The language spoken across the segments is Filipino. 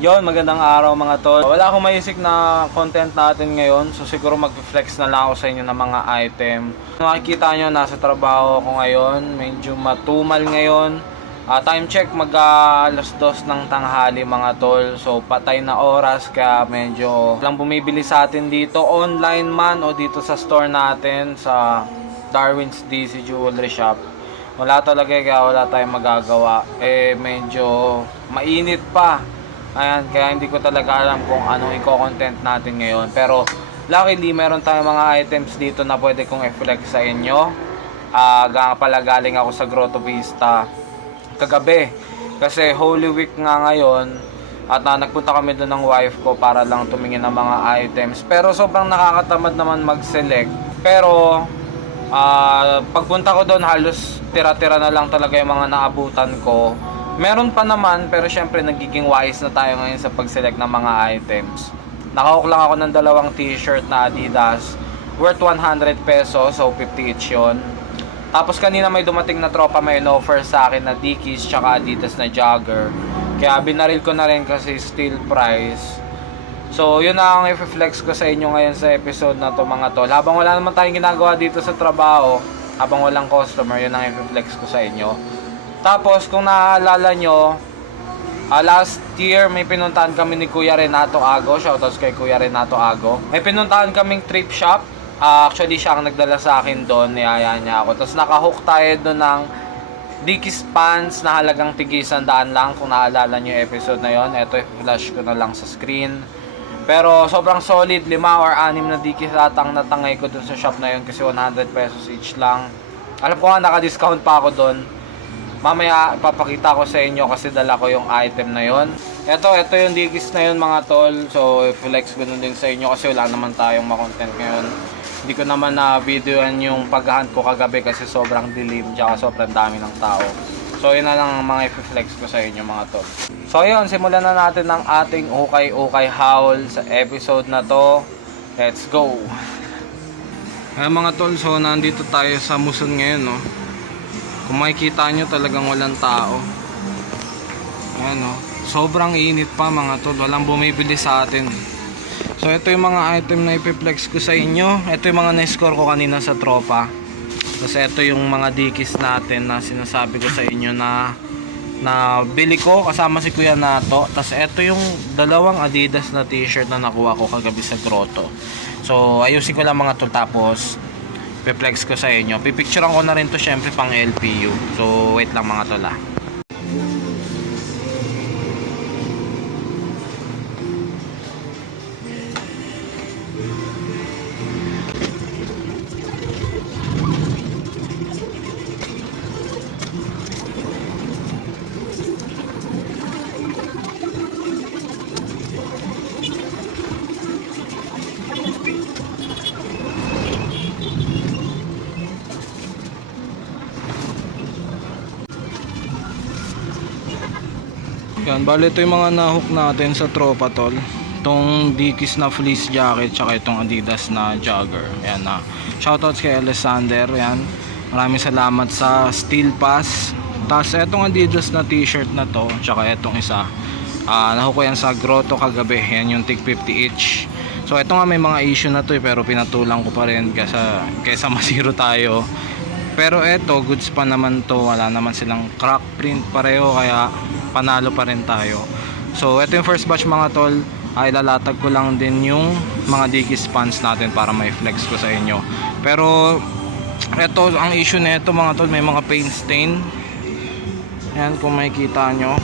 Yon, magandang araw mga tol. Wala akong maisip na content natin ngayon. So siguro mag-flex na lang ako sa inyo ng mga item. Makikita nyo, nasa trabaho ako ngayon. Medyo matumal ngayon. Time check, alas 2 ng tanghali mga tol. So patay na oras, kaya medyo lang bumibili sa atin dito. Online man o dito sa store natin sa Darwin's DC Jewelry Shop. Wala talaga, kaya wala tayong magagawa. Medyo mainit pa. Ayan, kaya hindi ko talaga alam kung anong i-content natin ngayon. Pero luckily, meron tayong mga items dito na pwede kong i-flex sa inyo. Pala galing ako sa Grotto Vista kagabi. Kasi Holy Week nga ngayon. At nagpunta kami doon ng wife ko para lang tumingin ng mga items. Pero sobrang nakakatamad naman mag-select. Pero pagpunta ko doon, halos tira-tira na lang talaga yung mga naabutan ko. Meron pa naman, pero syempre nagiging wise na tayo ngayon sa pag-select ng mga items. Nakahook lang ako ng dalawang t-shirt na Adidas worth 100 pesos, so 50 each yun. Tapos kanina may dumating na tropa, may offer sa akin na Dickies tsaka Adidas na jogger. Kaya binaril ko na rin kasi steal price. So yun na ang i-flex ko sa inyo ngayon sa episode na to mga tol. Habang wala naman tayong ginagawa dito sa trabaho, habang walang customer, yun ang i-flex ko sa inyo. Tapos kung naaalala nyo, last year may pinuntahan kami ni Kuya Renato Ago. Shoutouts kay Kuya Renato Ago. May pinuntahan kaming thrift shop. Actually siya ang nagdala sa akin doon, niyaya niya ako. Tapos nakahook tayo doon ng Dickies pants na halagang tig-100 lang. Kung naaalala nyo yung episode na yon, eto i-flash ko na lang sa screen. Pero sobrang solid, 5 or 6 na Dickies atang natangay ko doon sa shop na yon kasi 100 pesos each lang. Alam ko nga naka-discount pa ako doon. Mamaya ipapakita ko sa inyo kasi dala ko yung item na yon. Ito yung Dickies na yon mga tol. So i-flex ko din sa inyo kasi wala naman tayong ma-content ngayon. Hindi ko naman na videoan yung paghahunt ko kagabi kasi sobrang dilim tsaka sobrang dami ng tao. So yun na lang ang mga i-flex ko sa inyo mga tol. So yun, simulan na natin ng ating ukay-ukay haul sa episode na to. Let's go! Mga tol, so nandito tayo sa Muson ngayon, no? Kung makikita nyo, talagang walang tao. Ayan, no? Sobrang init pa mga tol, walang bumibili sa atin. So ito yung mga item na ipiplex ko sa inyo. Ito yung mga na-score ko kanina sa tropa. Tapos ito yung mga Dickies natin na sinasabi ko sa inyo na bili ko kasama si Kuya Nato. Tapos ito yung dalawang Adidas na t-shirt na nakuha ko kagabi sa Grotto. So ayusin ko lang mga tol, tapos piplex ko sa inyo. Pipicturean ko na rin to syempre pang LPU. So wait lang mga tol. Yan, bali ito yung mga nahook natin sa tropa tol. Itong Dickies na fleece jacket tsaka itong Adidas na jogger. Yan na. Shoutouts kay Alexander. Yan. Maraming salamat sa Steel Pass. Tapos itong Adidas na t-shirt na to tsaka itong isa. Nahook ko yan sa Grotto kagabi. Yan yung tig 50 each. So ito nga may mga issue na to pero pinatulang ko pa rin kaysa masiro tayo. Pero eto, goods pa naman to. Wala naman silang crack print pareho, kaya panalo pa rin tayo. So ito yung first batch mga tol. Ilalatag ko lang din yung mga Dickies pants natin para may flex ko sa inyo. Pero eto, ang issue na ito mga tol, may mga paint stain. Ayan, kung makikita nyo,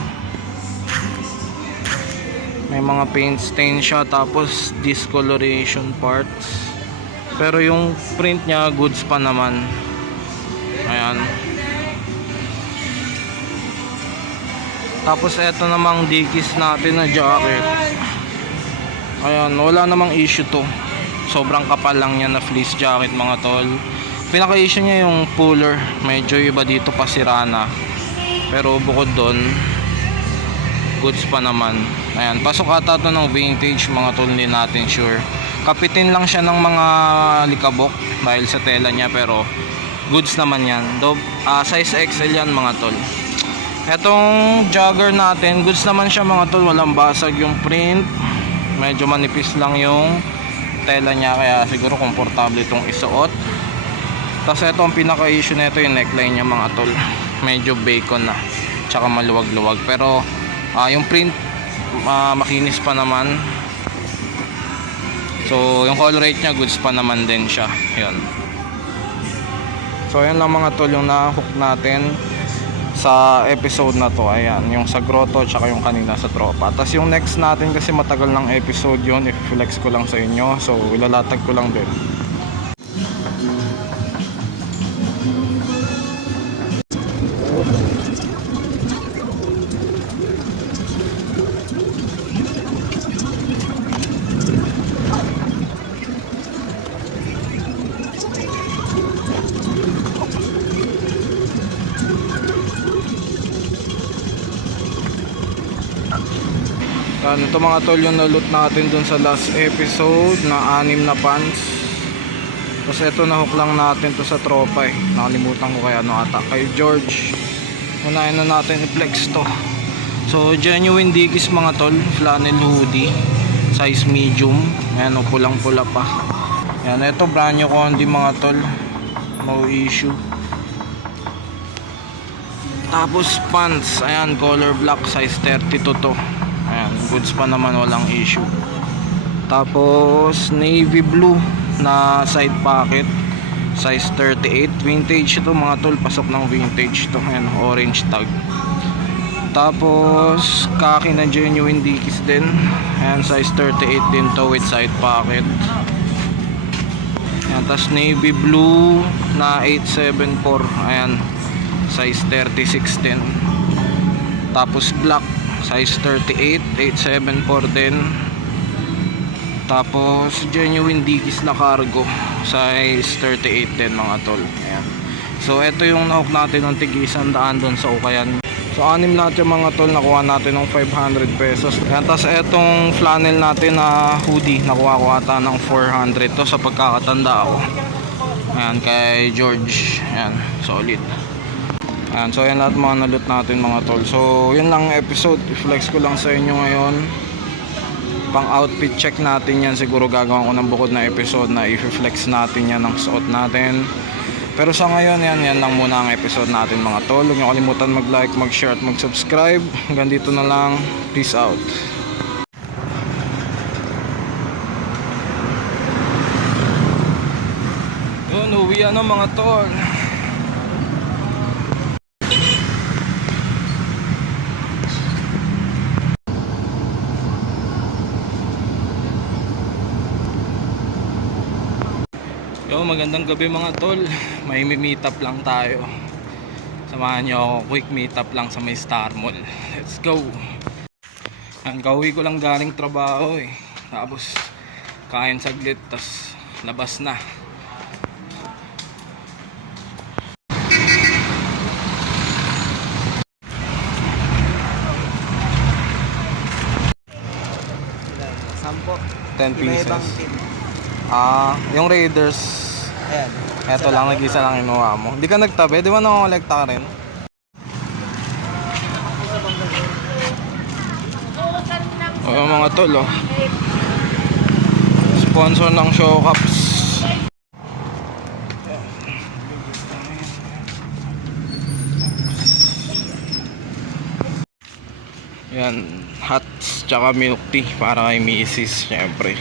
may mga paint stain siya. Tapos discoloration parts. Pero yung print nya goods pa naman. Ayan. Tapos eto namang Dickies natin na jacket. Ayan, wala namang issue to. Sobrang kapal lang niya na fleece jacket mga tol. Pinaka issue niya yung puller. Medyo iba dito pa sira na. Pero bukod doon, goods pa naman. Ayan, pasok ata to ng vintage mga tol, hindi natin sure. Kapitin lang siya ng mga likabok dahil sa tela niya, pero goods naman yan. Size XL yan mga tol. Etong jogger natin, goods naman siya mga tol, walang basag yung print. Medyo manipis lang yung tela niya, kaya siguro komportable itong isuot. Tapos ito ang pinaka-issue nito, yung neckline niya mga tol. Medyo bacon na, tsaka maluwag-luwag. Pero yung print makinis pa naman. So yung color rate niya goods pa naman din siya. Yun. So ayan lang mga tol yung na-hook natin sa episode na to. Ayan, yung sa grotto tsaka yung kanina sa tropa. Tapos yung next natin kasi matagal ng episode yun, i-flex ko lang sa inyo. So ilalatag ko lang din. Ito mga tol yung naloot natin dun sa last episode na 6 na pants. Tapos ito nahook lang natin to sa tropa eh. Nakalimutan ko kaya ano ata, kay George. Unahin na natin i-flex to. So genuine Dickies mga tol, flannel hoodie, size medium. Ayan, pulang pula pa. Ayan, ito brand new Condi mga tol, no issue. Tapos pants, ayan, color black, size 32 to. Ayan, goods pa naman, walang issue. Tapos navy blue na side pocket, size 38, vintage ito mga tol, pasok ng vintage to. Ayan, orange tag. Tapos khaki na genuine Dickies din. Ayan, size 38 din to with side pocket. Ayan, tapos navy blue na 874, ayan, size 36 din. Tapos black, size 38, 874 din. Tapos genuine Dickies na cargo, size 38 din mga tol. Ayan. So ito yung nahook natin ng tig-100 doon sa Ukayan. So 6 lahat yung mga tol, nakuha natin ng 500 pesos. Ayan, tapos etong flannel natin na hoodie, nakuha ko ata ng 400 to sa pagkakatanda ko. Ayan, kay George. Ayan, solid. Ayan, so yan lahat mga naloot natin mga tol. So yun lang episode, i-flex ko lang sa inyo ngayon. Pang outfit check natin yan, siguro gagawin ko ng bukod na episode na i-flex natin yan ng suot natin. Pero sa ngayon yan lang muna ang episode natin mga tol. Huwag nyo kalimutan mag-like, mag-share at mag-subscribe. Hanggang dito na lang, peace out. Yun, uwi na mga tol. Yo, magandang gabi mga tol. May meet up lang tayo. Samahan nyo ako, quick meet up lang sa may Star Mall. Let's go. Ang kauwi ko lang galing trabaho eh. Tapos kain saglit, tas labas na. Sampo. 10 pieces. Iba-ibang team. Yung Raiders, Ayan. eto lang, nag-isa lang inuha mo. Hindi ka nagtabi, di ba nakakolekta ka rin? O yung mga tol, oh. Sponsor ng Show Cups. Yan, hats tsaka milk tea para kay Mrs. Syempre.